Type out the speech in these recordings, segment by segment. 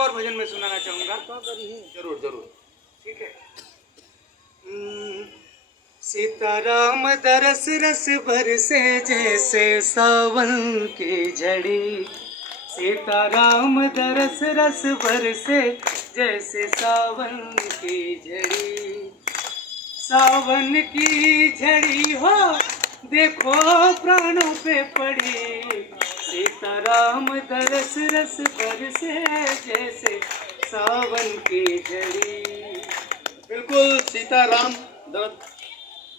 और भजन मैं सुनाना चाहूंगा। जरूर जरूर। ठीक है। सीताराम दरस रस बरसे जैसे सावन की झड़ी। सीताराम दरस रस बरसे जैसे सावन की झड़ी। सावन की झड़ी हो देखो प्राणों पे पड़ी। सीताराम दरस रस बरसे जैसे सावन की झड़ी। बिल्कुल सीताराम दरस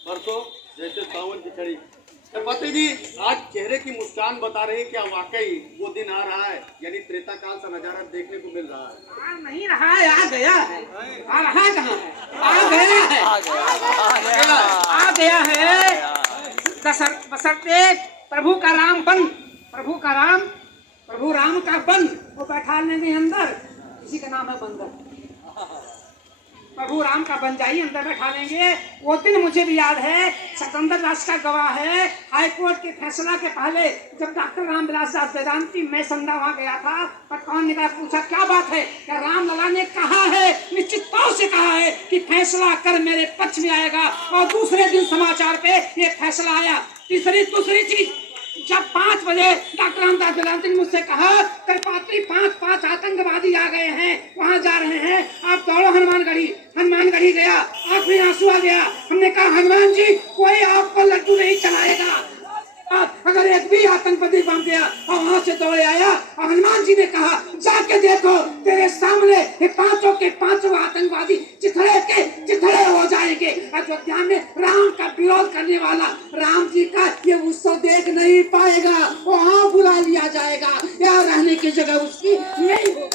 बरसो जैसे सावन की छड़ी। पति जी, आज चेहरे की मुस्कान बता रही क्या वाकई वो दिन आ रहा है, यानी त्रेता काल का नजारा देखने को मिल रहा है? आ नहीं रहा है, आ गया है। आ रहा कहाँ है? आ गया है। आ गया है। बसरते प्रभु का राम बन, प्रभु राम का बन वो बैठा लेंगे अंदर। इसी का नाम है बंदर। प्रभु राम का बन जाइए, अंदर बैठा लेंगे। वो दिन मुझे भी याद है, स्वतंत्र राष्ट्र का गवाह है। हाई कोर्ट के फैसला के पहले जब डॉक्टर रामविलास दास वेदांती मैं संधा वहाँ गया था, पटवान ने पूछा क्या बात है, क्या राम लला ने कहा है, निश्चित तौर से कहा है कि फैसला कर मेरे पक्ष में आएगा। और दूसरे दिन समाचार पे ये फैसला आया। दूसरी चीज, जब 5 बजे डॉक्टर रामदास वेदांती ने मुझसे कहा करपात्री 5 आतंकवादी आ गए हैं, वहां जा रहे हैं, आप दौड़ो हनुमानगढ़ी गया। आंख में आंसू आ गया। हमने कहा हनुमान जी कोई आपको लड्डू नहीं चलाएगा। अगर एक भी आतंकवादी बन गया और वहां से दौड़े आया और हनुमान जी ने कहा जाके देखो तेरे सामने ये 5 के 5 आतंकवादी चिथड़े हो जाएंगे। अयोध्या में राम का विरोध करने वाला राम जी का ये उत्सव देख नहीं पाएगा, वहाँ बुला लिया जाएगा, यहाँ रहने की जगह उसकी नहीं होगी।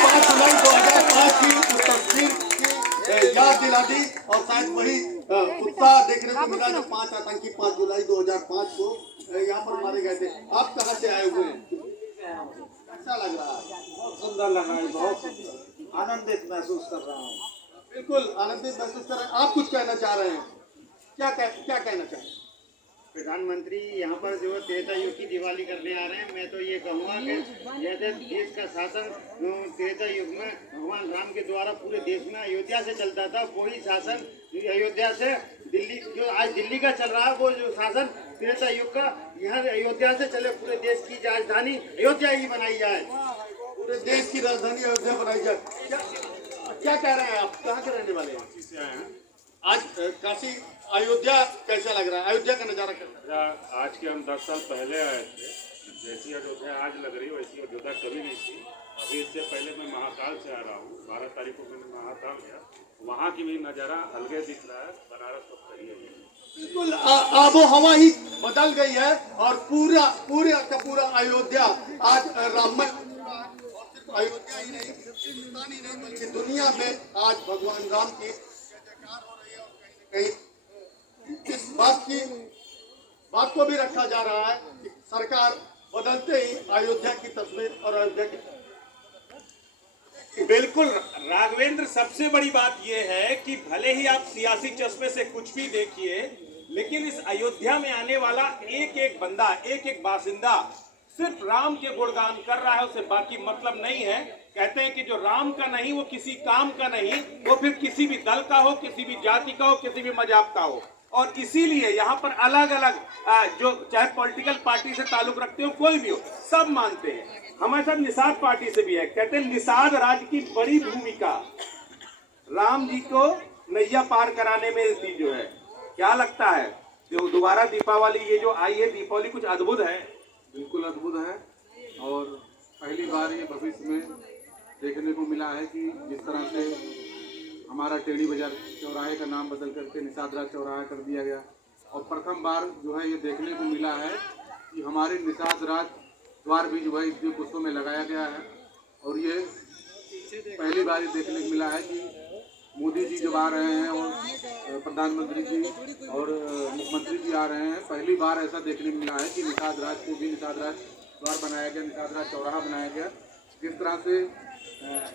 5 जुलाई 2005 की उस तस्वीर की याद दिला दी और शायद वही उत्साह देखने को मिला जब 5 आतंकी 5 जुलाई 2005 को यहाँ पर मारे गए थे। आप कहाँ से आए हुए हैं? अच्छा लग रहा है? बहुत सुंदर लग रहा है, बहुत सुंदर, आनंदित महसूस कर रहा हूँ। बिल्कुल आनंदित महसूस कर रहे हैं। आप कुछ कहना चाह रहे हैं? क्या कहना चाह रहे हैं? प्रधानमंत्री यहाँ पर जो त्रेता युग की दिवाली करने आ रहे हैं। मैं तो ये कहूँगा कि जैसे देश का शासन त्रेता युग में भगवान राम के द्वारा पूरे देश में अयोध्या से चलता था, वही शासन अयोध्या से दिल्ली, जो आज दिल्ली का चल रहा है, वो जो शासन त्रेता युग का यहाँ अयोध्या से चले, पूरे देश की राजधानी अयोध्या ही बनाई जाए। पूरे देश की राजधानी अयोध्या बनाई जाए। क्या कह रहे हैं आप? कहाँ के रहने वाले हैं? आज काशी अयोध्या कैसा लग रहा है? अयोध्या का नजारा कैसा लग रहा है? आज के हम 10 साल पहले आए थे। जैसी अयोध्या आज लग रही है वैसी अयोध्या कभी नहीं थी। अभी इससे पहले मैं महाकाल से आ रहा हूँ। 12 तारीख को मैंने महाकाल गया, वहाँ की भी नज़ारा अलगे दिख रहा है। बनारस तो खड़ी है। बिल्कुल आबो हवा ही बदल गई है और पूरा अयोध्या आज राममय। अयोध्या ही नहीं, हिंदुस्तान ही नहीं बल्कि दुनिया में आज भगवान राम की जयकार हो रही है। और कहीं इस बात को भी रखा जा रहा है कि सरकार बदलते ही अयोध्या की तस्वीर और अयोध्या की बिल्कुल राघवेंद्र, सबसे बड़ी बात यह है कि भले ही आप सियासी चश्मे से कुछ भी देखिए, लेकिन इस अयोध्या में आने वाला एक एक बंदा, एक एक बासिंदा सिर्फ राम के गुणगान कर रहा है, उसे बाकी मतलब नहीं है। कहते हैं कि जो राम का नहीं वो किसी काम का नहीं, वो फिर किसी भी दल का हो, किसी भी जाति का हो, किसी भी मजाब का हो। और इसीलिए यहाँ पर अलग अलग जो चाहे पॉलिटिकल पार्टी से ताल्लुक रखते हो, कोई भी हो, सब मानते हैं। हमारे साथ निषाद पार्टी से भी है। कहते हैं निषाद राज की बड़ी भूमिका राम जी को नैया पार कराने में थी जो है। क्या लगता है जो दोबारा दीपावली ये जो आई है, दीपावली कुछ अद्भुत है? बिल्कुल अद्भुत है। और पहली बार ये भविष्य में देखने को मिला है कि जिस तरह से हमारा टेढ़ी बाजार चौराहे का नाम बदल करके निषाद राज चौराहा कर दिया गया, और प्रथम बार जो है ये देखने को मिला है कि हमारे निषाद राज द्वार भी जो है इस पुष्पों में लगाया गया है। और ये पहली बार ये देखने को मिला है कि मोदी जी जब आ रहे हैं और प्रधानमंत्री जी और मुख्यमंत्री जी आ रहे हैं, पहली बार ऐसा देखने को मिला है कि निषाद राज को भी निषाद राज द्वार बनाया गया, निषाद राज चौराहा बनाया गया। जिस तरह से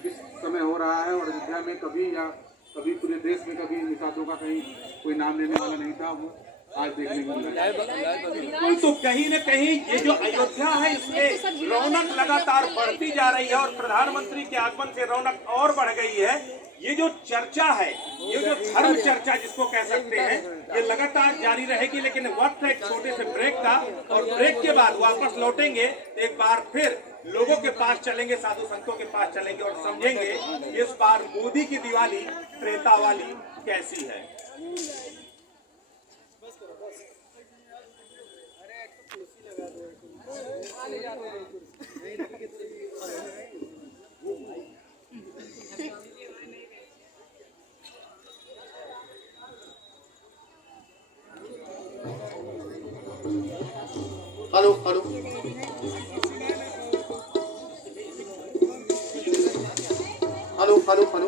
इस समय हो रहा है और अयोध्या में कभी पूरे देश में कभी निषादों का कहीं कोई नाम लेने वाला नहीं था, वो आज देखने को मिला है। बिल्कुल, तो कहीं न कहीं ये जो अयोध्या है इसमें रौनक लगातार बढ़ती जा रही है और प्रधानमंत्री के आगमन से रौनक और बढ़ गई है। ये जो चर्चा है, ये जो धर्म चर्चा जिसको कह सकते हैं, ये लगातार जारी रहेगी। लेकिन वक्त है एक छोटे से ब्रेक का, और ब्रेक के बाद वापस लौटेंगे तो एक बार फिर लोगों के पास चलेंगे, साधु संतों के पास चलेंगे और समझेंगे इस बार मोदी की दिवाली त्रेता वाली कैसी है। Hello hello hello hello hello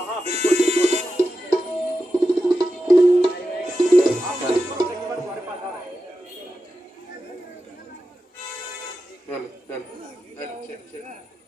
हाँ बिल्कुल बिल्कुल। चलो चलो चलो चलो चलो